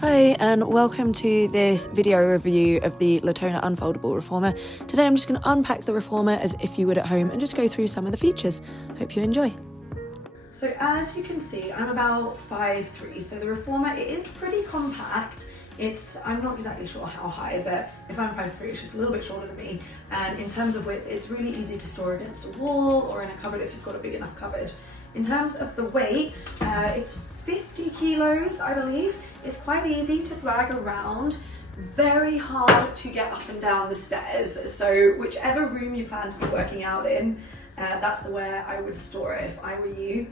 Hi and welcome to this video review of the Latona Unfoldable Reformer. Today I'm just going to unpack the Reformer as if you would at home and just go through some of the features. Hope you enjoy. So as you can see, I'm about 5'3", so the Reformer, it is pretty compact. I'm not exactly sure how high, but if I'm 5'3", it's just a little bit shorter than me. And in terms of width, it's really easy to store against a wall or in a cupboard if you've got a big enough cupboard. In terms of the weight, it's 50 kilos, I believe. It's quite easy to drag around, very hard to get up and down the stairs. So whichever room you plan to be working out in, that's the way I would store it if I were you.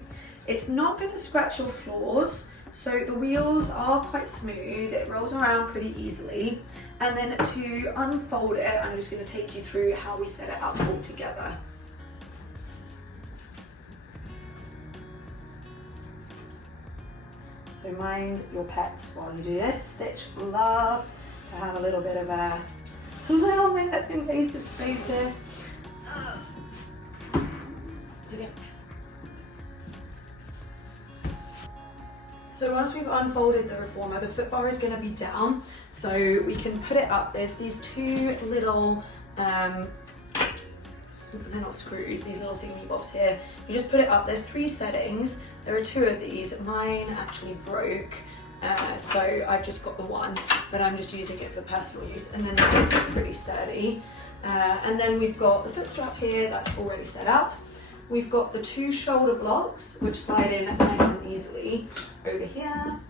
It's not going to scratch your floors. So the wheels are quite smooth, it rolls around pretty easily. And then to unfold it, I'm just going to take you through how we set it up all together. So mind your pets while you do this. Stitch loves to have a little bit of a little bit of invasive space here. So once we've unfolded the Reformer, the foot bar is going to be down, so we can put it up. There's these two little, they're not screws, these little thingy bobs here. You just put it up. There's 3 settings. There are 2 of these. Mine actually broke, so I've just got the one, but I'm just using it for personal use. And then it's pretty sturdy. And then we've got the foot strap here that's already set up. We've got the 2 shoulder blocks, which slide in nice and easily over here.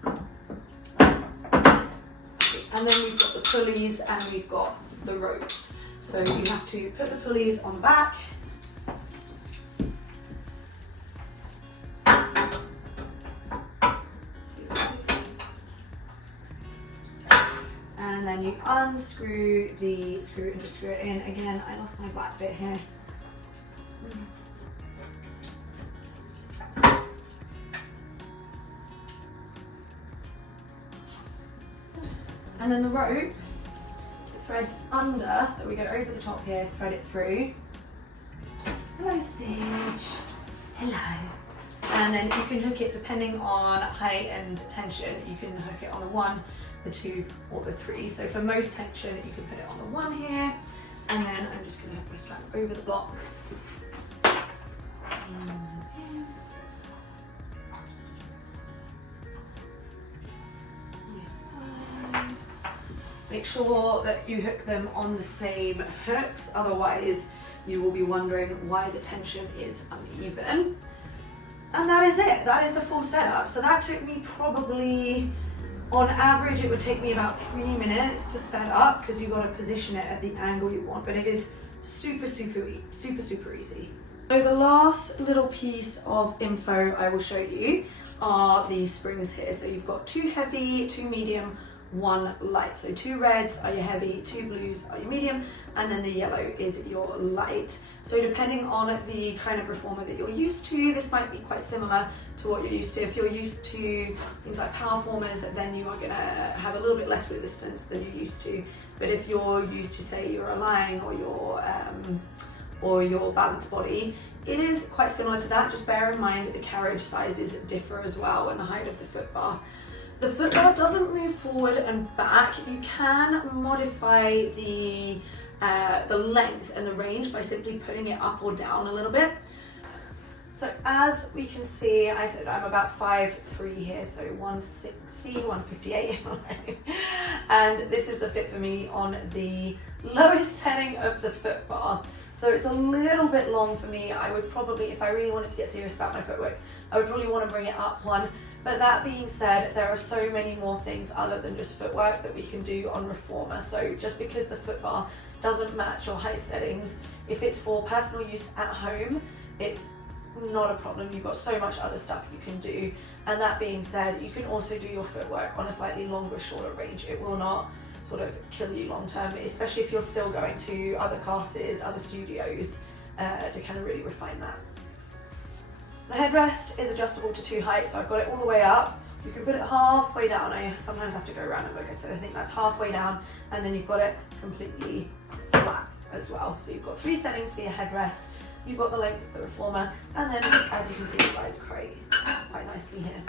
And then we've got the pulleys and we've got the ropes. So you have to put the pulleys on the back. And then you unscrew the screw and just screw it in. Again, I lost my black bit here. And then the rope threads under, so we go over the top here, thread it through. Hello, Stitch. Hello. And then you can hook it depending on height and tension. You can hook it on the 1, the 2, or the 3. So for most tension, you can put it on the 1 here. And then I'm just going to hook my strap over the blocks. Make sure that you hook them on the same hooks, otherwise you will be wondering why the tension is uneven. And that is it, that is the full setup. So that took me probably, on average, it would take me about 3 minutes to set up because you've got to position it at the angle you want, but it is super easy. So the last little piece of info I will show you are these springs here. So you've got 2 heavy, 2 medium, 1 light. So 2 reds are your heavy, 2 blues are your medium, and then the yellow is your light. So depending on the kind of Reformer that you're used to, this might be quite similar to what you're used to. If you're used to things like power formers, then you are going to have a little bit less resistance than you're used to. But if you're used to, say, your Align or your Balance Body, it is quite similar to that. Just bear in mind the carriage sizes differ as well and the height of the foot bar. The foot bar doesn't move forward and back. You can modify the length and the range by simply putting it up or down a little bit. So as we can see, I said I'm about 5'3" here, so 160, 158, and this is the fit for me on the lowest setting of the foot bar. So it's a little bit long for me. I would probably, if I really wanted to get serious about my footwork, I would probably want to bring it up 1. But that being said, there are so many more things other than just footwork that we can do on Reformer. So just because the foot bar doesn't match your height settings, if it's for personal use at home, it's not a problem. You've got so much other stuff you can do. And that being said, you can also do your footwork on a slightly longer, shorter range. It will not sort of kill you long term, especially if you're still going to other classes, other studios, to kind of really refine that. The headrest is adjustable to 2 heights, so I've got it all the way up. You can put it halfway down. I sometimes have to go around and look, so I think that's halfway down, and then you've got it completely flat as well. So you've got 3 settings for your headrest. You've got the length of the Reformer, and then as you can see, it glides quite nicely here.